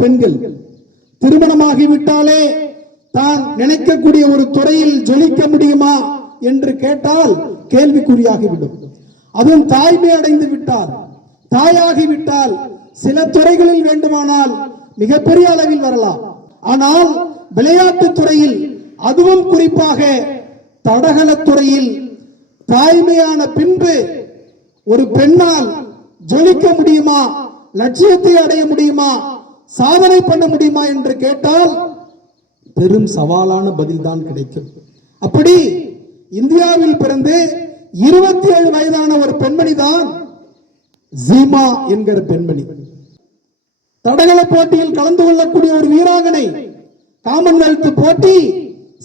பெண்கள் திருமணமாகிவிட்டாலே தான் நினைக்கக்கூடிய ஒரு துறையில் ஜொலிக்க முடியுமா என்று கேட்டால் கேள்விக்குறியாகிவிடும். அதுவும் தாய்மை அடைந்து விட்டால், தாயாகிவிட்டால் சில துறைகளில் வேண்டுமானால் மிகப்பெரிய அளவில் வரலாம். ஆனால் விளையாட்டு துறையில், அதுவும் குறிப்பாக தடகள துறையில் தாய்மையான பின்பு ஒரு பெண்ணால் ஜொலிக்க முடியுமா, லட்சியத்தை அடைய முடியுமா, சாதனை பண்ண முடியுமா என்று கேட்டால் பெரும் சவாலான பதில் தான் கிடைக்கும். அப்படி இந்தியாவில் பிறந்து 27 வயதான ஒரு பெண்மணி தான் ஜீமா என்கிற பெண்மணி. தடகள போட்டியில் கலந்து கொள்ளக்கூடிய ஒரு வீராங்கனை. காமன்வெல்த் போட்டி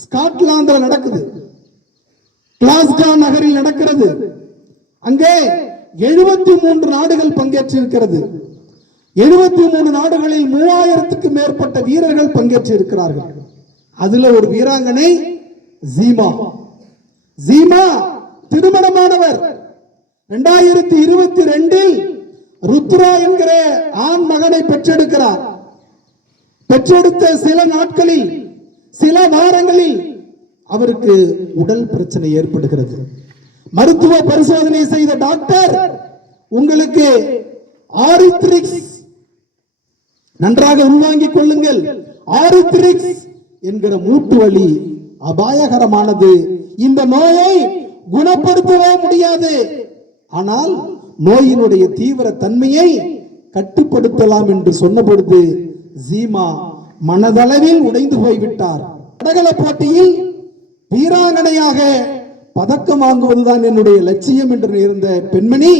ஸ்காட்லாந்தில் நடக்குது, கிளாஸ்கோ நகரில் நடக்கிறது. அங்கே 73 நாடுகள் பங்கேற்றிருக்கிறது. 73 நாடுகளில் 3000க்கு மேற்பட்ட வீரர்கள் பங்கேற்றிருக்கிறார்கள். அதுல ஒரு வீராங்கனை ஜீமா. ஜீமா திருமணமானவர். 2022 ருத்ரா என்கிற ஆண் மகனை பெற்றெடுக்கிறார். பெற்றெடுத்த சில நாட்களில், சில வாரங்களில் அவருக்கு உடல் பிரச்சனை ஏற்படுகிறது. மருத்துவ பரிசோதனை செய்த டாக்டர், உங்களுக்கு ஆரித்ரிக்ஸ், நன்றாக உள்வாங்கிக் கொள்ளுங்கள், ஆரித்ரிக்ஸ் என்கிற மூட்டு வலி அபாயகரமானது, இந்த நோயை குணப்படுத்தவே முடியாது, ஆனால் நோயினுடைய தீவிர தன்மையை கட்டுப்படுத்தலாம் என்று சொன்ன பொழுது ஜீமா மனதளவில் உடைந்து போய்விட்டார். தடகள போட்டியில் வீராங்கனையாக பதக்கம் வாங்குவதுதான் என்னுடைய லட்சியம் என்று இருந்த பெண்மணி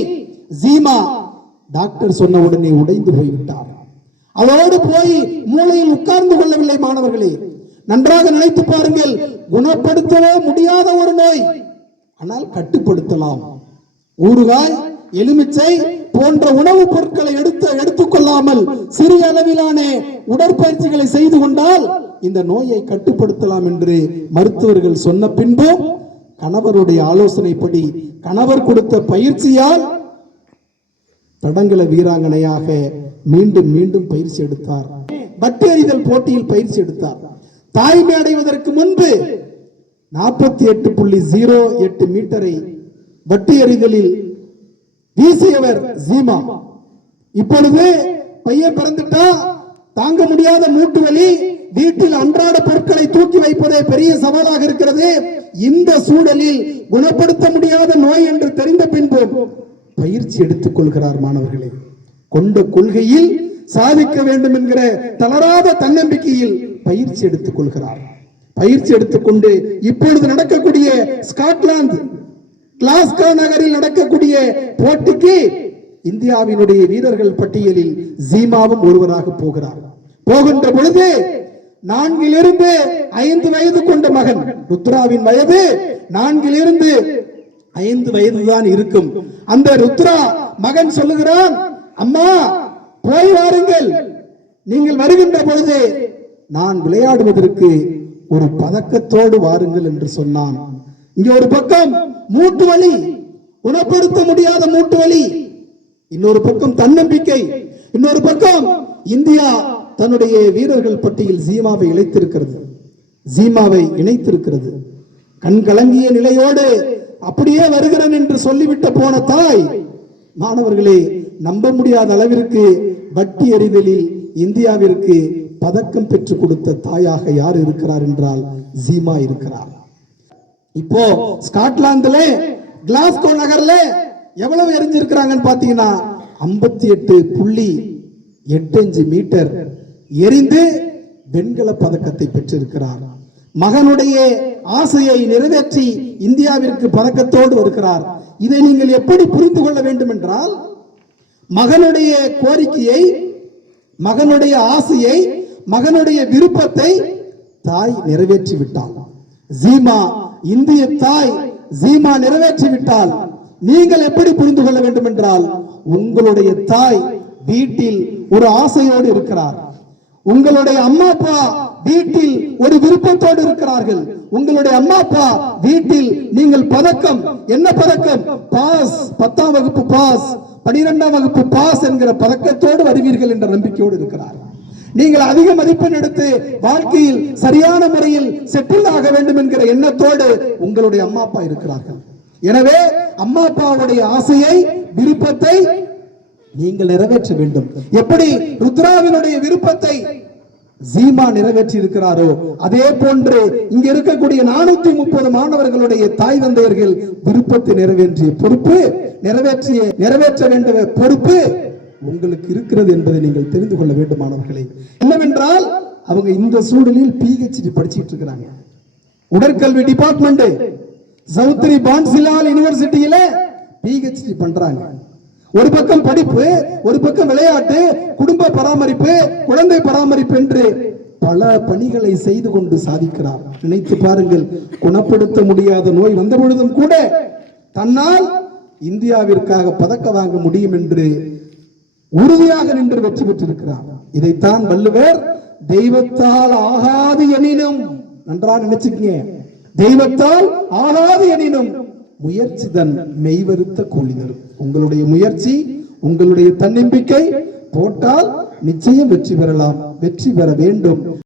ஜீமா டாக்டர் சொன்ன உடனே உடைந்து போய்விட்டார். அதோடு போய் மூளையில் உட்கார்ந்து கொள்ளவில்லை. மாணவர்களே, நன்றாக நினைத்து பாருங்கள். குணப்படுத்தவே முடியாத ஒரு நோய், ஆனால் கட்டுப்படுத்தலாம். ஊறுகாய், எலுமிச்சை போன்ற உணவுப் பொருட்களை எடுத்துக்கொள்ளாமல் சிறிய அளவிலான உடற்பயிற்சிகளை செய்து கொண்டால் இந்த நோயை கட்டுப்படுத்தலாம் என்று மருத்துவர்கள் சொன்ன பின்பும் கணவருடைய ஆலோசனைப்படி, கணவர் கொடுத்த பயிற்சியால் தடகள வீராங்கனையாக மீண்டும் மீண்டும் பயிற்சி எடுத்தார். வட்டு எறிதல் போட்டியில் பயிற்சி எடுத்தார். தாய்மை அடைவதற்கு முன்பு 48.08 மீட்டரை வட்டு எறிதலில் வீசியவர் ஜீமா. இப்பொழுது பையன் பிறந்துட்டா, தாங்க முடியாத மூட்டு வலி, வீட்டில் அன்றாட பொருட்களை தூக்கி வைப்பதே பெரிய சவாலாக இருக்கிறது. இந்த சூழலில் குணப்படுத்த முடியாத நோய் என்று தெரிந்த பின்பு பயிற்சி எடுத்துக் கொள்கிறார். மாணவர்களே, கொண்ட கொள்கையில் சாதிக்க வேண்டும் என்கிற தளராத தன்னம்பிக்கையில் பயிற்சி எடுத்துக் கொள்கிறார். பயிற்சி எடுத்துக்கொண்டு இப்பொழுது நடக்கக்கூடிய ஸ்காட்லாந்து கிளாஸ்கோ நகரில் நடக்கக்கூடிய போட்டிக்கு இந்தியாவினுடைய வீரர்கள் பட்டியலில் ஜீமாவும் ஒருவராக போகிறார். போகின்ற பொழுது 4 - 5 வயது கொண்ட மகன், ருத்ராவின் வயது 4 - 5 வயதுதான் இருக்கும். அந்த ருத்ரா மகன் சொல்லுகிறான், அம்மா போய் வாருங்கள், நீங்கள் வருகின்ற பொழுது நான் விளையாடுவதற்கு ஒரு பதக்கத்தோடு வாருங்கள் என்று சொன்னான். இங்க ஒரு பக்கம் மூட்டு வலி, குணப்படுத்த முடியாத மூட்டு வலி, இன்னொரு பக்கம் தன்னம்பிக்கை, இன்னொரு பக்கம் இந்தியா தன்னுடைய வீரர்கள் பட்டியல் ஜீமாவை இணைத்திருக்கிறது. கண் கலங்கிய நிலையோடு அப்படியே வருகிறேன் என்று சொல்லிவிட்டு போன தாய், மாணவர்களே, நம்ப முடியாத அளவிற்கு வட்டி எறிதலில் இந்தியாவிற்கு பதக்கம் பெற்றுக் கொடுத்த தாயாக யார் இருக்கிறார் என்றால் ஜீமா இருக்கிறார். இப்போ ஸ்காட்லாந்துல கிளாஸ்கோ நகர்ல எவ்வளவு எரிஞ்சிருக்கிறாங்கன்னு பாத்தீங்கன்னா 58.85 மீட்டர் எரிந்து வெண்கல பதக்கத்தை பெற்றிருக்கிறார். மகனுடைய ஆசையை நிறைவேற்றி இந்தியாவிற்கு பதக்கத்தோடு வருகிறார். இதை நீங்கள் எப்படி புரிந்து கொள்ள வேண்டும் என்றால், மகனுடைய கோரிக்கையை, மகனுடைய ஆசையை, மகனுடைய விருப்பத்தை தாய் நிறைவேற்றி விட்டாள். ஜீமா, இந்திய தாய் ஜீமா நிறைவேற்றி விட்டால் நீங்கள் எப்படி புரிந்து கொள்ள வேண்டும் என்றால், உங்களுடைய தாய் வீட்டில் ஒரு ஆசையோடு இருக்கிறார். உங்களுடைய அம்மா அப்பா வீட்டில் ஒரு விருப்பத்தோடு இருக்கிறார்கள். உங்களுடைய அம்மா அப்பா வீட்டில் நீங்கள் பதக்கம், என்ன பதக்கம்? பாஸ், 10ஆம் வகுப்பு பாஸ், 12ஆம் வகுப்பு பாஸ் என்கிற பதக்கத்தோடு வருவீர்கள் என்ற நம்பிக்கையோடு இருக்கிறார். நீங்கள் அதிக மதிப்பெண் எடுத்து வாழ்க்கையில் சரியான முறையில் செட்டில் ஆக வேண்டும் என்கிற எண்ணத்தோடு உங்களுடைய அம்மா அப்பா இருக்கிறார்கள். எனவே அம்மா அப்பாவுடைய ஆசையை, விருப்பத்தை நீங்கள் நிறைவேற்ற வேண்டும். எப்படி ருத்ராவினுடைய விருப்பத்தை சீமா நிறைவேற்றி இருக்கிறாரோ அதே போன்று இங்க இருக்கக்கூடிய 430 மாணவர்களுடைய தாய் தந்தையர்கள் விருப்பத்தை நிறைவேற்ற வேண்டிய பொறுப்பு உங்களுக்கு இருக்கிறது என்பதை நீங்கள் தெரிந்து கொள்ள வேண்டும். மாணவர்களே, என்னவென்றால் அவங்க இந்த சூழலில் PhD படிச்சிட்டு இருக்கிறாங்க. உடற்கல்வி டிபார்ட்மெண்ட் சௌத்ரி பான்சிலால் யூனிவர்சிட்டியில PhD பண்றாங்க. ஒரு பக்கம் படிப்பு, ஒரு பக்கம் விளையாட்டு, குடும்ப பராமரிப்பு, குழந்தை பராமரிப்பு என்று பல பணிகளை செய்து கொண்டு சாதிக்கிறார். நினைத்து பாருங்கள், குணப்படுத்த முடியாத நோய் வந்த பொழுதும் கூட தன்னால் இந்தியாவிற்காக பதக்க வாங்க முடியும் என்று உறுதியாக நின்று வெற்றி பெற்றிருக்கிறார். இதைத்தான் வள்ளுவர் தெய்வத்தால் ஆகாது எனினும், நன்றாக நினைச்சுக்கங்க, தெய்வத்தால் ஆகாது எனினும் முயற்சி தன் மெய்வருத்த கூலி தரும். உங்களுடைய முயற்சி, உங்களுடைய தன்னம்பிக்கை போட்டால் நிச்சயம் வெற்றி பெறலாம், வெற்றி பெற வேண்டும்.